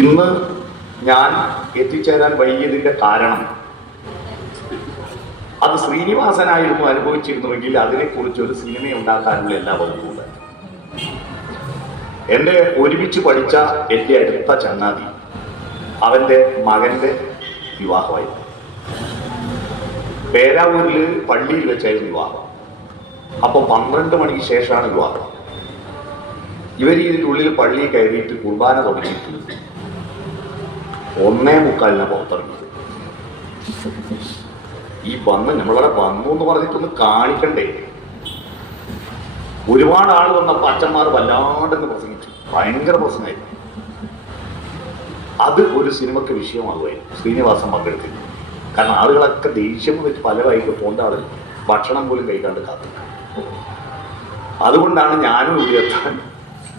ഇന്ന് ഞാൻ എത്തിച്ചേരാൻ വൈകിയതിന്റെ കാരണം അത് ശ്രീനിവാസനായിരുന്നു അനുഭവിച്ചിരുന്നുവെങ്കിൽ അതിനെക്കുറിച്ച് ഒരു സിനിമ ഉണ്ടാക്കാനുള്ള എല്ലാ വകുപ്പുണ്ട്. എന്റെ ഒരുമിച്ച് പഠിച്ച എന്റെ അടുത്ത ചങ്ങാതി, അവന്റെ മകന്റെ വിവാഹമായിരുന്നു. പേരാവൂരിൽ പള്ളിയിൽ വെച്ചായിരുന്നു വിവാഹം. അപ്പൊ 12 മണിക്ക് ശേഷമാണ് വിവാഹം. ഇവർ ഇതിനുള്ളിൽ പള്ളി കയറിയിട്ട് കുർബാന തുടങ്ങിയിട്ട് 1:45 പുറത്തിറങ്ങിയത്. ഈ നമ്മളവിടെ വന്നു എന്ന് പറഞ്ഞിട്ടൊന്ന് കാണിക്കണ്ടേ? ഒരുപാട് ആൾ വന്നപ്പോ അച്ഛന്മാർ വല്ലാണ്ടെന്ന് പ്രസംഗിച്ചു. ഭയങ്കര പ്രശ്നമായിരുന്നു. അത് ഒരു സിനിമയ്ക്ക് വിഷയമാകുമായിരുന്നു. ശ്രീനിവാസൻ പങ്കെടുത്തിരുന്നു. കാരണം ആളുകളൊക്കെ ദേഷ്യം വെച്ച് പല വൈകിട്ട് പോണ്ട ആളുകൾ ഭക്ഷണം പോലും കഴിക്കാണ്ട് കാത്തു. അതുകൊണ്ടാണ് ഞാനും ഇവിടെ എത്താൻ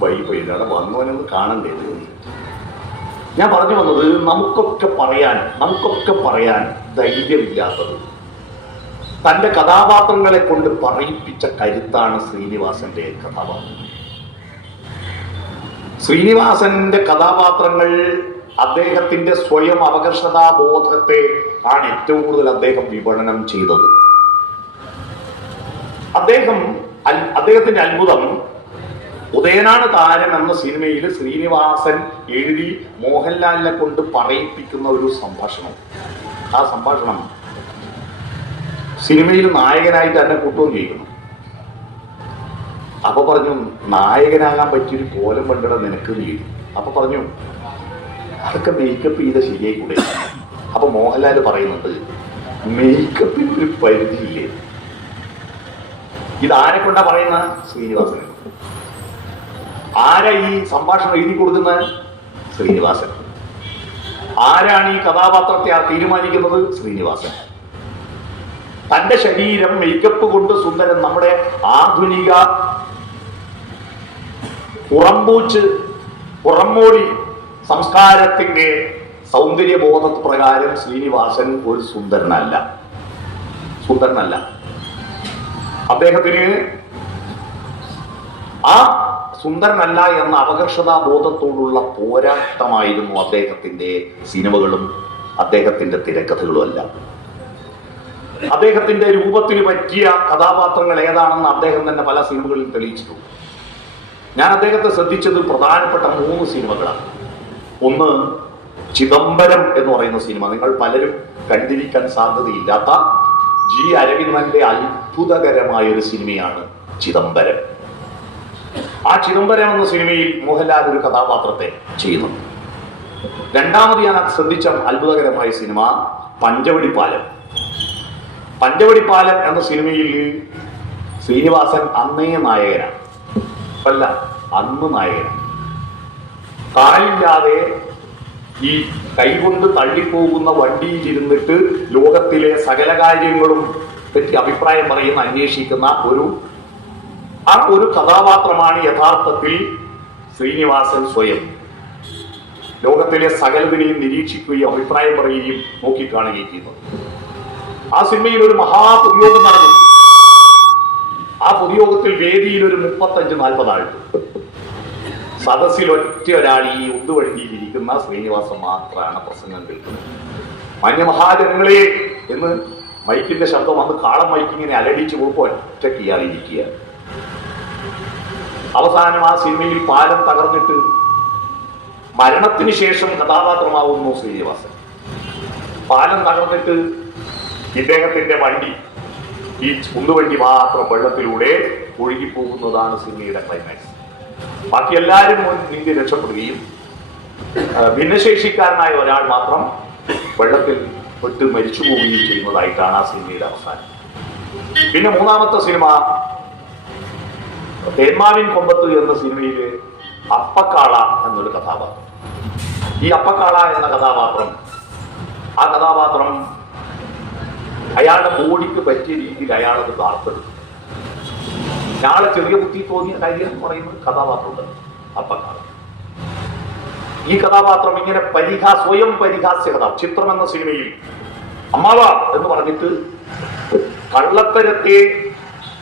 വൈകിപ്പോയത്. അവിടെ വന്നവനൊന്ന് കാണണ്ടേ? ഞാൻ പറഞ്ഞു വന്നത്, നമുക്കൊക്കെ പറയാൻ ധൈര്യമില്ലാത്തത് തന്റെ കഥാപാത്രങ്ങളെ കൊണ്ട് പറയിപ്പിച്ച കരുത്താണ് ശ്രീനിവാസന്റെ കഥാപാത്രങ്ങൾ. ശ്രീനിവാസന്റെ കഥാപാത്രങ്ങൾ അദ്ദേഹത്തിന്റെ സ്വയം അപകർഷതാബോധത്തെ ആണ് ഏറ്റവും കൂടുതൽ അദ്ദേഹം വിപണനം ചെയ്തത്. അദ്ദേഹത്തിന്റെ അത്ഭുതം ഉദയനാണ് താരൻ എന്ന സിനിമയിൽ ശ്രീനിവാസൻ എഴുതി മോഹൻലാലിനെ കൊണ്ട് പറയിപ്പിക്കുന്ന ഒരു സംഭാഷണം. ആ സംഭാഷണം സിനിമയിൽ നായകനായിട്ട് തന്നെ കൂട്ടുകയും ചെയ്യുന്നു. അപ്പൊ പറഞ്ഞു, നായകനാകാൻ പറ്റിയൊരു കോലം കണ്ടിട നിനക്ക് ചെയ്തു. അപ്പൊ പറഞ്ഞു, അതൊക്കെ മേക്കപ്പ് ചെയ്ത ശരിയായി കൂടെ. അപ്പൊ മോഹൻലാൽ പറയുന്നുണ്ട്, മേക്കപ്പിന് ഒരു പരിധിയില്ലേ. ഇതാരെ കൊണ്ടാ പറയുന്ന? ശ്രീനിവാസനെ. ആരാ ഈ സംഭാഷണം എഴുതി കൊടുക്കുന്നത്? ശ്രീനിവാസൻ. ആരാണ് ഈ കഥാപാത്രത്തെ തീരുമാനിക്കുന്നത്? ശ്രീനിവാസൻ. തന്റെ ശരീരം മേക്കപ്പ് കൊണ്ട് സുന്ദരൻ, നമ്മുടെ ആധുനിക പുറംമോടി സംസ്കാരത്തിന്റെ സൗന്ദര്യബോധ പ്രകാരം ശ്രീനിവാസൻ ഒരു സുന്ദരനല്ല. അദ്ദേഹത്തിന് ആ സുന്ദരനല്ല എന്ന അപകർഷതാബോധത്തോടുള്ള പോരാട്ടമായിരുന്നു അദ്ദേഹത്തിന്റെ സിനിമകളും അദ്ദേഹത്തിന്റെ തിരക്കഥകളും എല്ലാം. അദ്ദേഹത്തിന്റെ രൂപത്തിന് പറ്റിയ കഥാപാത്രങ്ങൾ ഏതാണെന്ന് അദ്ദേഹം തന്നെ പല സിനിമകളിൽ തെളിയിച്ചിട്ടുണ്ട്. ഞാൻ അദ്ദേഹത്തെ ശ്രദ്ധിച്ചത് പ്രധാനപ്പെട്ട 3 സിനിമകളാണ്. ഒന്ന്, ചിദംബരം എന്ന് പറയുന്ന സിനിമ. നിങ്ങൾ പലരും കണ്ടിരിക്കാൻ സാധ്യതയില്ലാത്ത ജി അരവിന്ദന്റെ അത്ഭുതകരമായ ഒരു സിനിമയാണ് ചിദംബരം. ആ ചിദംബരം എന്ന സിനിമയിൽ മോഹൻലാൽ ഒരു കഥാപാത്രത്തെ ചെയ്യുന്നു. രണ്ടാമത് ഞാൻ ശ്രദ്ധിച്ച അത്ഭുതകരമായ സിനിമ പഞ്ചവടിപ്പാലം എന്ന സിനിമയിൽ ശ്രീനിവാസൻ അന്നേ നായകനാണ്. അന്ന് നായകനാണ്. കാലില്ലാതെ ഈ കൈകൊണ്ട് തള്ളിപ്പോകുന്ന വണ്ടിയിലിരുന്നിട്ട് ലോകത്തിലെ സകല കാര്യങ്ങളും പറ്റി അഭിപ്രായം പറയുന്ന, അന്വേഷിക്കുന്ന ഒരു കഥാപാത്രമാണ് യഥാർത്ഥത്തിൽ ശ്രീനിവാസൻ സ്വയം. ലോകത്തിലെ സകലതിനെയും നിരീക്ഷിക്കുകയും അഭിപ്രായം പറയുകയും നോക്കിക്കാണുകയും ചെയ്യുന്നത്. ആ സിനിമയിൽ ഒരു മഹാപൊതുയോഗം നടന്നു. ആ പൊതുയോഗത്തിൽ വേദിയിൽ ഒരു 35-40 ആളുണ്ട്. സദസ്സിൽ ഒറ്റ ഒരാൾ ഈ ഉന്തുവഴിയിലിരിക്കുന്ന ശ്രീനിവാസൻ മാത്രമാണ് പ്രസംഗം കേൾക്കുന്നത്. മാന്യമഹാജനങ്ങളെ എന്ന് മൈക്കിന്റെ ശബ്ദം വന്ന് കാളം മൈക്കിങ്ങനെ അലടിച്ചു പോകുമ്പോൾ ഒറ്റയ്ക്ക് ഇയാളിരിക്കുക. അവസാനം ആ സിനിമയിൽ പാലം തകർന്നിട്ട് മരണത്തിന് ശേഷം കഥാപാത്രമാവുന്നു ശ്രീനിവാസൻ. പാലം തകർന്നിട്ട് ഇദ്ദേഹത്തിന്റെ വണ്ടി, ഈ ഉന്തുവണ്ടി മാത്രം വെള്ളത്തിലൂടെ ഒഴുകിപ്പോകുന്നതാണ് സിനിമയുടെ ക്ലൈമാക്സ്. ബാക്കി എല്ലാവരും നീന്തി രക്ഷപ്പെടുകയും ഭിന്നശേഷിക്കാരനായ ഒരാൾ മാത്രം വെള്ളത്തിൽ പെട്ട് മരിച്ചു പോവുകയും ചെയ്യുന്നതായിട്ടാണ് ആ സിനിമയുടെ അവസാനം. പിന്നെ 3ാമത്തെ സിനിമ തേന്മാവിൻ കൊമ്പത്ത് എന്ന സിനിമയില് അപ്പക്കാള എന്നൊരു കഥാപാത്രം. ഈ അപ്പക്കാള എന്ന കഥാപാത്രം അയാളുടെ ബോഡിക്ക് പറ്റിയ രീതിയിൽ അയാളത് വാർത്തെടുക്കും. അയാളെ ചെറിയ ബുദ്ധി തോന്നിയ കാര്യം എന്ന് പറയുന്നത് കഥാപാത്രമുണ്ട് അപ്പക്കാള. ഈ കഥാപാത്രം ഇങ്ങനെ സ്വയം പരിഹാസ്യ കഥ. ചിത്രം എന്ന സിനിമയിൽ അമ്മാവ എന്ന് പറഞ്ഞിട്ട് കള്ളത്തരത്തെ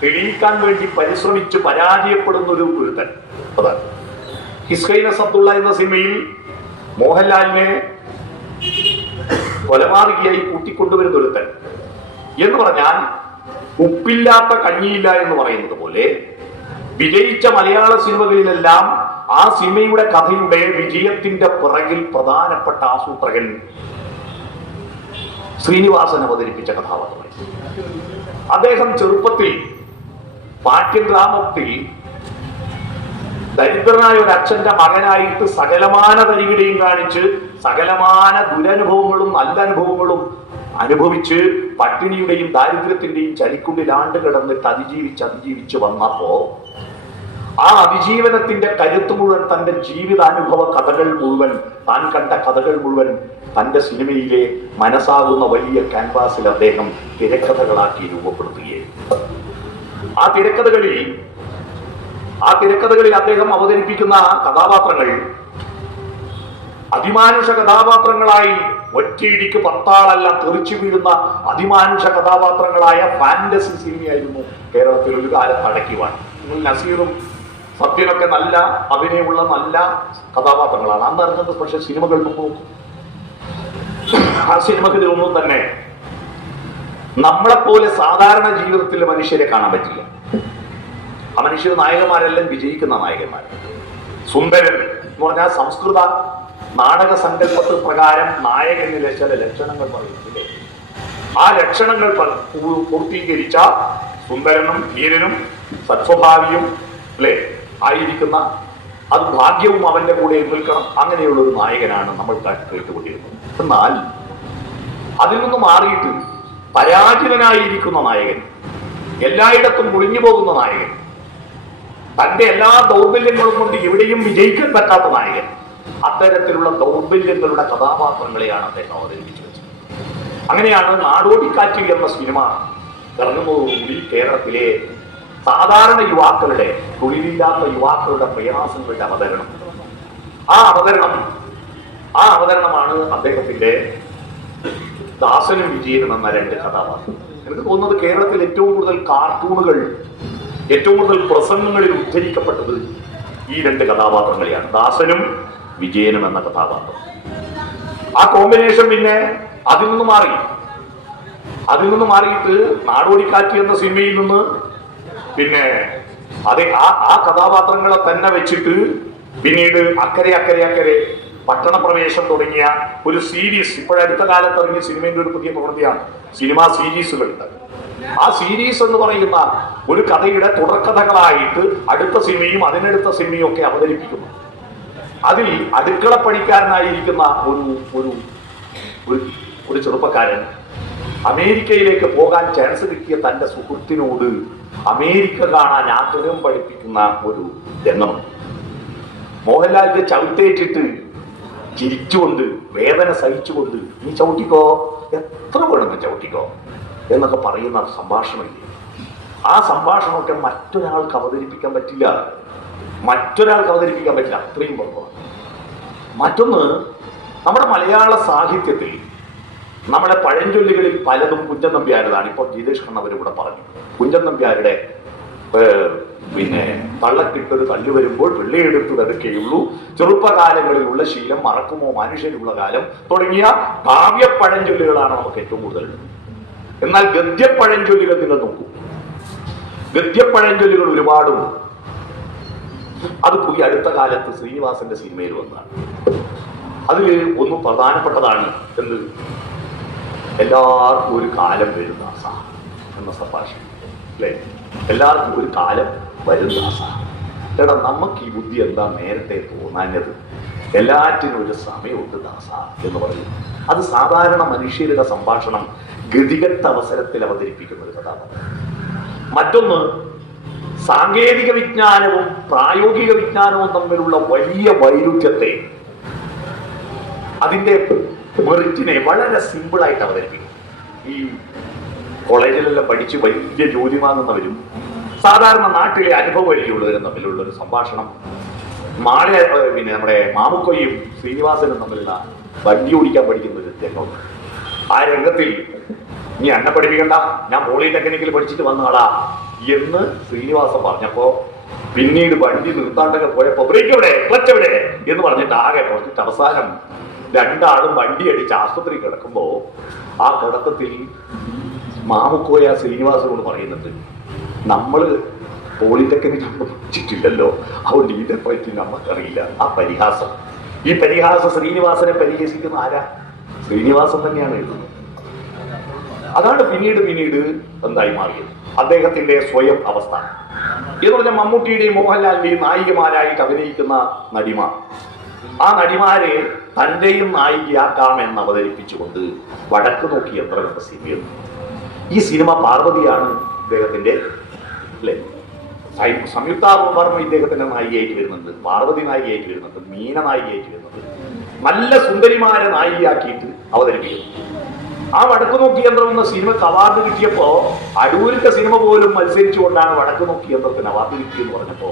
തെളിയിക്കാൻ വേണ്ടി പരിശ്രമിച്ച് പരാജയപ്പെടുന്ന ഒരു ഒരുത്തൻ. അതാണ് ഹിസ്ഹൈന സബ്ദുള്ള എന്ന സിനിമയിൽ മോഹൻലാലിനെ കൊലപാതകിയായി കൂട്ടിക്കൊണ്ടുവരുന്ന ഒരുത്തൻ എന്ന് പറഞ്ഞാൽ ഉപ്പില്ലാത്ത കഞ്ഞിയില്ല എന്ന് പറയുന്നത് പോലെ വിജയിച്ച മലയാള സിനിമകളിലെല്ലാം ആ സിനിമയുടെ കഥയുടെ വിജയത്തിന്റെ പിറകിൽ പ്രധാനപ്പെട്ട ആസൂത്രകൻ ശ്രീനിവാസൻ അവതരിപ്പിച്ച കഥാപാത്രം. അദ്ദേഹം ചെറുപ്പത്തിൽ പാട്യം ഗ്രാമത്തിൽ ദരിദ്രനായ ഒരു അച്ഛന്റെ മകനായിട്ട് സകലമാന തരികിടയും കാണിച്ച് സകലമാന ദുരനുഭവങ്ങളും നല്ല അനുഭവങ്ങളും അനുഭവിച്ച് പട്ടിണിയുടെയും ദാരിദ്ര്യത്തിന്റെയും ചലിക്കുള്ളിൽ ആണ്ട് കിടന്നിട്ട് അതിജീവിച്ച് വന്നപ്പോ ആ അതിജീവനത്തിന്റെ കരുത്ത് മുഴുവൻ, തന്റെ ജീവിതാനുഭവ കഥകൾ മുഴുവൻ, താൻ കണ്ട കഥകൾ മുഴുവൻ തന്റെ സിനിമയിലെ മനസ്സാകുന്ന വലിയ ക്യാൻവാസിൽ അദ്ദേഹം തിരക്കഥകളാക്കി രൂപപ്പെടുത്തുകയായിരുന്നു. ആ തിരക്കഥകളിൽ അദ്ദേഹം അവതരിപ്പിക്കുന്ന കഥാപാത്രങ്ങൾ അതിമാനുഷ കഥാപാത്രങ്ങളായി, ഒറ്റയിടിക്ക് 10 ആളല്ല തെറിച്ചു വീഴുന്ന അതിമാനുഷ കഥാപാത്രങ്ങളായ ഫാന്റസി സിനിമയായിരുന്നു കേരളത്തിൽ ഒരു കാലത്ത് അടക്കിവാണ്. നസീറും സത്യനൊക്കെ നല്ല അഭിനയമുള്ള നല്ല കഥാപാത്രങ്ങളാണ് അന്ന് ഇറങ്ങുന്നത്. പക്ഷെ സിനിമകൾ നോക്കും, ആ സിനിമകളിലൊന്നും തന്നെ നമ്മളെപ്പോലെ സാധാരണ ജീവിതത്തിൽ മനുഷ്യരെ കാണാൻ പറ്റില്ല. ആ മനുഷ്യർ നായകന്മാരെല്ലാം വിജയിക്കുന്ന നായകന്മാർ. സുന്ദരൻ എന്ന് പറഞ്ഞാൽ സംസ്കൃത നാടക സങ്കല്പത്തിൽ പ്രകാരം നായകനിലെ ചില ലക്ഷണങ്ങൾ പറയുന്നില്ലേ, ആ ലക്ഷണങ്ങൾ പൂർത്തീകരിച്ച സുന്ദരനും ധീരനും സത്സ്വഭാവിയും അല്ലെ ആയിരിക്കുന്ന, അത് ഭാഗ്യവും അവന്റെ കൂടെ നിൽക്കണം, അങ്ങനെയുള്ള ഒരു നായകനാണ് നമ്മൾ കേട്ടുകൊണ്ടിരുന്നത്. എന്നാൽ അതിൽ നിന്ന് മാറിയിട്ട് പരാജിതനായിരിക്കുന്ന നായകൻ, എല്ലായിടത്തും ഒളിഞ്ഞു പോകുന്ന നായകൻ, തന്റെ എല്ലാ ദൗർബല്യങ്ങളും കൊണ്ട് എവിടെയും വിജയിക്കാൻ പറ്റാത്ത നായകൻ, അത്തരത്തിലുള്ള ദൗർബല്യങ്ങളുടെ കഥാപാത്രങ്ങളെയാണ് അദ്ദേഹം അവതരിപ്പിച്ചു വെച്ചത്. അങ്ങനെയാണ് നാടോടിക്കാറ്റ് എന്ന സിനിമ ഇറങ്ങുന്നതോടുകൂടി കേരളത്തിലെ സാധാരണ യുവാക്കളുടെ, തൊഴിലില്ലാത്ത യുവാക്കളുടെ പ്രയാസങ്ങളുടെ അവതരണം, ആ അവതരണമാണ് അദ്ദേഹത്തിന്റെ ദാസനും വിജയനും എന്ന 2 കഥാപാത്രം. എനിക്ക് തോന്നുന്നത് കേരളത്തിൽ ഏറ്റവും കൂടുതൽ കാർട്ടൂണുകൾ, ഏറ്റവും കൂടുതൽ പ്രസംഗങ്ങളിൽ ഉദ്ധരിക്കപ്പെട്ടത് ഈ 2 കഥാപാത്രങ്ങളെയാണ്, ദാസനും വിജയനും എന്ന കഥാപാത്രം. ആ കോമ്പിനേഷൻ പിന്നെ അതിൽ നിന്ന് മാറിയിട്ട് നാടോടിക്കാറ്റ് എന്ന സിനിമയിൽ നിന്ന് പിന്നെ ആ കഥാപാത്രങ്ങളെ തന്നെ വെച്ചിട്ട് പിന്നീട് അക്കരെ പട്ടണപ്രവേശം തുടങ്ങിയ ഒരു സീരീസ്, ഇപ്പോഴടുത്ത കാലത്ത് ഇറങ്ങിയ സിനിമയുടെ ഒരു പുതിയ പ്രവൃത്തിയാണ് സിനിമാ സീരീസുകളുണ്ട്. ആ സീരീസ് എന്ന് പറയുന്ന ഒരു കഥയുടെ തുടർക്കഥകളായിട്ട് അടുത്ത സിനിമയും അതിനടുത്ത സിനിമയും ഒക്കെ അവതരിപ്പിക്കുന്നു. അതിൽ അടുക്കളപ്പണിക്കാരനായിരിക്കുന്ന ഒരു ചെറുപ്പക്കാരൻ അമേരിക്കയിലേക്ക് പോകാൻ ചാൻസ് കിട്ടിയ തന്റെ സുഹൃത്തിനോട് അമേരിക്ക കാണാൻ ആഗ്രഹം പഠിപ്പിക്കുന്ന ഒരു രംഗമുണ്ട്. മോഹൻലാലിന്റെ ചവിട്ടേറ്റിട്ട് ചിരിച്ചുകൊണ്ട്, വേദന സഹിച്ചുകൊണ്ട്, നീ ചവിട്ടിക്കോ, എത്ര വേണമെന്ന് ചവിട്ടിക്കോ എന്നൊക്കെ പറയുന്ന സംഭാഷണമില്ലേ, ആ സംഭാഷണമൊക്കെ മറ്റൊരാൾക്ക് അവതരിപ്പിക്കാൻ പറ്റില്ല, അത്രയും കുറവാണ്. മറ്റൊന്ന്, നമ്മുടെ മലയാള സാഹിത്യത്തിൽ നമ്മുടെ പഴഞ്ചൊല്ലുകളിൽ പലതും കുഞ്ചൻ നമ്പ്യാരുതാണ്. ഇപ്പോൾ ജിതേഷ് കണ്ണവർ ഇവിടെ പറഞ്ഞു, കുഞ്ചൻ നമ്പ്യാരുടെ പിന്നെ തള്ളക്കിട്ടൊരു തല്ലു വരുമ്പോൾ വെള്ളിയെടുത്ത് തടുക്കുകയുള്ളൂ, ചെറുപ്പകാലങ്ങളിലുള്ള ശീലം മറക്കുമോ മനുഷ്യനുള്ള കാലം തുടങ്ങിയ കാവ്യ പഴഞ്ചൊല്ലുകളാണ് നമുക്ക് ഏറ്റവും കൂടുതൽ. എന്നാൽ ഗദ്യപ്പഴഞ്ചൊല്ലുകൾ നിങ്ങൾ നോക്കൂ, ഗദ്യപ്പഴഞ്ചൊല്ലുകൾ ഒരുപാടുണ്ട്. അത് പോയി അടുത്ത കാലത്ത് ശ്രീനിവാസന്റെ സിനിമയിൽ വന്നതാണ്. അതിൽ ഒന്ന് പ്രധാനപ്പെട്ടതാണ് എന്ത്, എല്ലാവർക്കും ഒരു കാലം വരുന്ന എന്ന സംഭാഷണം അല്ലേ, എല്ലാവർക്കും ഒരു കാലം വരുന്ന എടാ, നമുക്ക് ഈ ബുദ്ധി എന്താ നേരത്തെ തോന്നാഞ്ഞത്, എല്ലാറ്റിനും ഒരു സമയമുണ്ട് ദാസ എന്ന് പറയും. അത് സാധാരണ മനുഷ്യരുടെ സംഭാഷണം ഗതികെട്ട അവസരത്തിൽ അവതരിപ്പിക്കുന്ന ഒരു കഥാപാത്രം. മറ്റൊന്ന്, സാങ്കേതിക വിജ്ഞാനവും പ്രായോഗിക വിജ്ഞാനവും തമ്മിലുള്ള വലിയ വൈരുദ്ധ്യത്തെ, അതിന്റെ മെറിറ്റിനെ വളരെ സിമ്പിളായിട്ട് അവതരിപ്പിക്കും. ഈ കോളേജിലെല്ലാം പഠിച്ച് വലിയ ജോലി വാങ്ങുന്നവരും സാധാരണ നാട്ടിലെ അനുഭവപരിചയമുള്ളവരും തമ്മിലുള്ള ഒരു സംഭാഷണം, പിന്നെ നമ്മുടെ മാമുക്കോയും ശ്രീനിവാസനും തമ്മിലുള്ള വണ്ടി ഓടിക്കാൻ പഠിക്കുന്ന ഒരു രംഗമുണ്ട്. ആ രംഗത്തിൽ നീ എന്നെ പഠിപ്പിക്കണ്ട, ഞാൻ പോളിടെക്നിക്കിൽ പഠിച്ചിട്ട് വന്നതാടാ എന്ന് ശ്രീനിവാസൻ പറഞ്ഞപ്പോ പിന്നീട് വണ്ടി നിർത്താണ്ടൊക്കെ പോയപ്പോ ബ്രേക്ക് എവിടെ, ക്ലച്ച് എവിടെ എന്ന് പറഞ്ഞിട്ട് ആകെ പറഞ്ഞിട്ട് അവസാനം രണ്ടാളും വണ്ടി അടിച്ച് ആശുപത്രി കിടക്കുമ്പോ ആ കിടക്കത്തിൽ മാമുക്കോയ ശ്രീനിവാസനോട് പറയുന്നുണ്ട്, നമ്മള് പോളിടെക്നിക് പഠിച്ചിട്ടില്ലല്ലോ, അതുകൊണ്ട് ഇതിനെ പറ്റി നമുക്കറിയില്ല. ആ പരിഹാസം, ഈ പരിഹാസം ശ്രീനിവാസനെ പരിഹസിക്കുന്ന ആരാ? ശ്രീനിവാസൻ തന്നെയാണ് എഴുതുന്നത്. അതാണ് പിന്നീട് എന്തായി മാറിയത് അദ്ദേഹത്തിന്റെ സ്വയം അവസ്ഥ എന്ന് പറഞ്ഞാൽ മമ്മൂട്ടിയുടെയും മോഹൻലാലിന്റെയും നായികമാരായിട്ട് അഭിനയിക്കുന്ന നടിമാർ, ആ നടിമാരെ തന്റെയും നായികയാക്കാമെന്ന് അവതരിപ്പിച്ചുകൊണ്ട് വടക്ക് നോക്കി യന്ത്രം എന്ന സിനിമയുണ്ട്. ഈ സിനിമ പാർവതിയാണ് ഇദ്ദേഹത്തിന്റെ, അല്ലെ, സംയുക്ത വർമ്മ ഇദ്ദേഹത്തിന്റെ നായികയായിട്ട് വരുന്നുണ്ട്, പാർവതി നായികയായിട്ട് വരുന്നുണ്ട്, മീന നായികയായിട്ട് വരുന്നുണ്ട്. നല്ല സുന്ദരിമാരെ നായികയാക്കിയിട്ട് അവതരിപ്പിക്കുന്നു. ആ വടക്ക് നോക്കി യന്ത്രം എന്ന സിനിമക്ക് അവാർഡ് കിട്ടിയപ്പോ അടൂരിന്റെ സിനിമ പോലും മത്സരിച്ചുകൊണ്ടാണ് വടക്ക് നോക്കി യന്ത്രത്തിന് അവാർഡ് കിട്ടിയെന്ന് പറഞ്ഞപ്പോ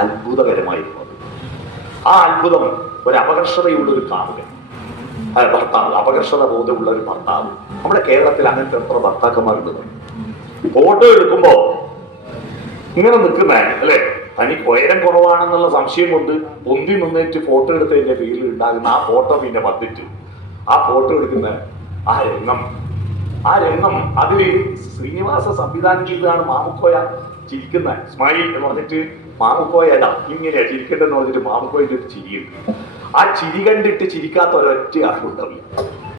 അത്ഭുതകരമായിരുന്നു അത്. ആ അത്ഭുതം ഒരു അപകർഷതയുള്ള ഒരു കാമുകൻ, ഭർത്താവ്, അപകർഷത ബോധമുള്ള ഒരു ഭർത്താവ്. നമ്മുടെ കേരളത്തിൽ അങ്ങനത്തെ എത്ര ഭർത്താക്കന്മാരുണ്ട്? ഫോട്ടോ എടുക്കുമ്പോ ഇങ്ങനെ നിൽക്കുന്ന, അല്ലെ, തനിക്ക് ഉയരം കുറവാണെന്നുള്ള സംശയം കൊണ്ട് പൊന്തി നിന്നിട്ട് ഫോട്ടോ എടുത്തതിന്റെ പേരിൽ ഉണ്ടാകുന്ന ആ ഫോട്ടോ പിന്നെ വന്നിട്ട് ആ ഫോട്ടോ എടുക്കുന്ന ആ രംഗം അതില് ശ്രീനിവാസ സംവിധാനം ചെയ്തതാണ്. മാമുക്കോയ ചിരിക്കുന്ന സ്മൈൽ എന്ന് പറഞ്ഞിട്ട് മാമുക്കോയല്ല ഇങ്ങനെയാ ചിരിക്കണ്ടെന്ന് പറഞ്ഞിട്ട് മാമുക്കോയുടെ ഒരു ചിരിയുണ്ട്. ആ ചിരി കണ്ടിട്ട് ചിരിക്കാത്ത ഒരൊറ്റ ആളുണ്ടറില്ല.